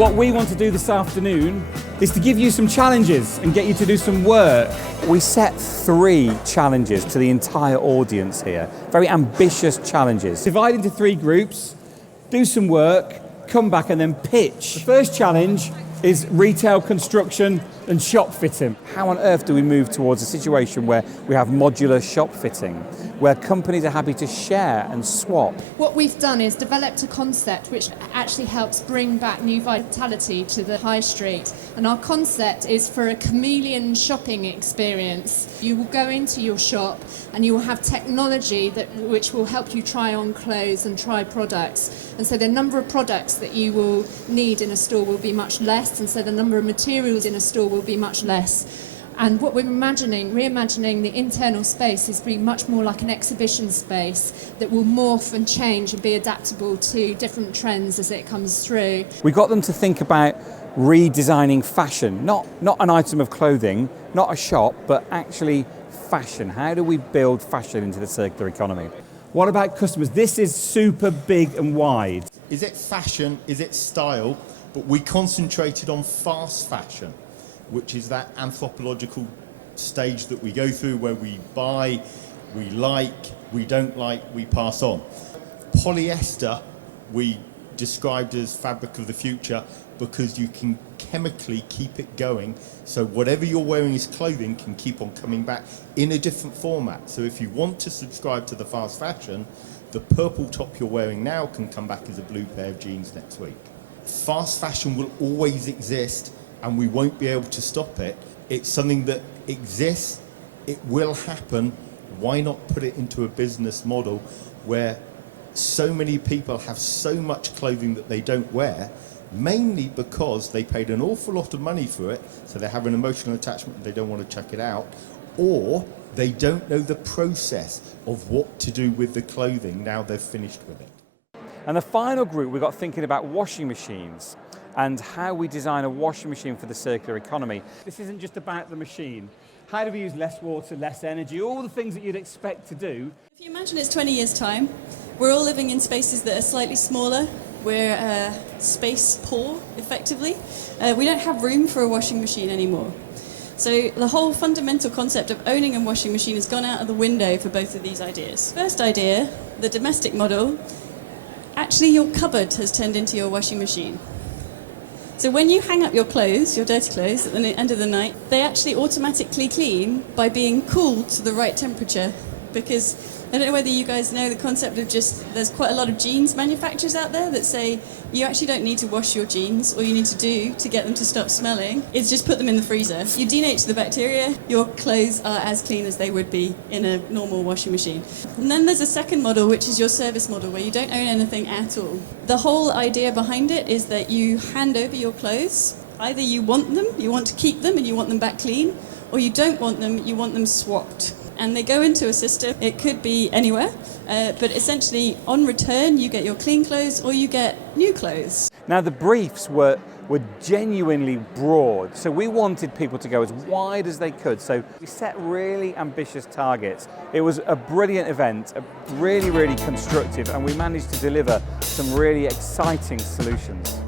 What we want to do this afternoon is to give you some challenges and get you to do some work. We set 3 challenges to the entire audience here. Very ambitious challenges. Divide into 3 groups, do some work, come back and then pitch. The first challenge is retail construction and shop fitting. How on earth do we move towards a situation where we have modular shop fitting, where companies are happy to share and swap? What we've done is developed a concept which actually helps bring back new vitality to the high street. And our concept is for a chameleon shopping experience. You will go into your shop and you will have technology which will help you try on clothes and try products. And so the number of products that you will need in a store will be much less, and so the number of materials in a store will be much less. And what we're reimagining the internal space is being much more like an exhibition space that will morph and change and be adaptable to different trends as it comes through. We got them to think about redesigning fashion, not an item of clothing, not a shop, but actually fashion. How do we build fashion into the circular economy? What about customers? This is super big and wide. Is it fashion? Is it style? But we concentrated on fast fashion, which is that anthropological stage that we go through where we buy, we like, we don't like, we pass on. Polyester we described as fabric of the future because you can chemically keep it going, so whatever you're wearing as clothing can keep on coming back in a different format. So if you want to subscribe to the fast fashion, the purple top you're wearing now can come back as a blue pair of jeans next week. Fast fashion will always exist and we won't be able to stop it. It's something that exists, it will happen. Why not put it into a business model where so many people have so much clothing that they don't wear, mainly because they paid an awful lot of money for it, so they have an emotional attachment and they don't want to chuck it out, or they don't know the process of what to do with the clothing now they've finished with it. And the final group, we got thinking about washing machines and how we design a washing machine for the circular economy. This isn't just about the machine. How do we use less water, less energy, all the things that you'd expect to do. If you imagine it's 20 years' time, we're all living in spaces that are slightly smaller. We're space poor, effectively. We don't have room for a washing machine anymore. So the whole fundamental concept of owning a washing machine has gone out of the window for both of these ideas. First idea, the domestic model, actually your cupboard has turned into your washing machine. So when you hang up your clothes, your dirty clothes, at the end of the night, they actually automatically clean by being cooled to the right temperature. Because I don't know whether you guys know the concept of there's quite a lot of jeans manufacturers out there that say you actually don't need to wash your jeans. All you need to do to get them to stop smelling is just put them in the freezer. You denature the bacteria, your clothes are as clean as they would be in a normal washing machine. And then there's a second model, which is your service model, where you don't own anything at all. The whole idea behind it is that you hand over your clothes. Either you want them, you want to keep them and you want them back clean, or you don't want them, you want them swapped. And they go into a system. It could be anywhere, but essentially on return you get your clean clothes or you get new clothes. Now the briefs were genuinely broad, so we wanted people to go as wide as they could, so we set really ambitious targets. It was a brilliant event, really constructive, and we managed to deliver some really exciting solutions.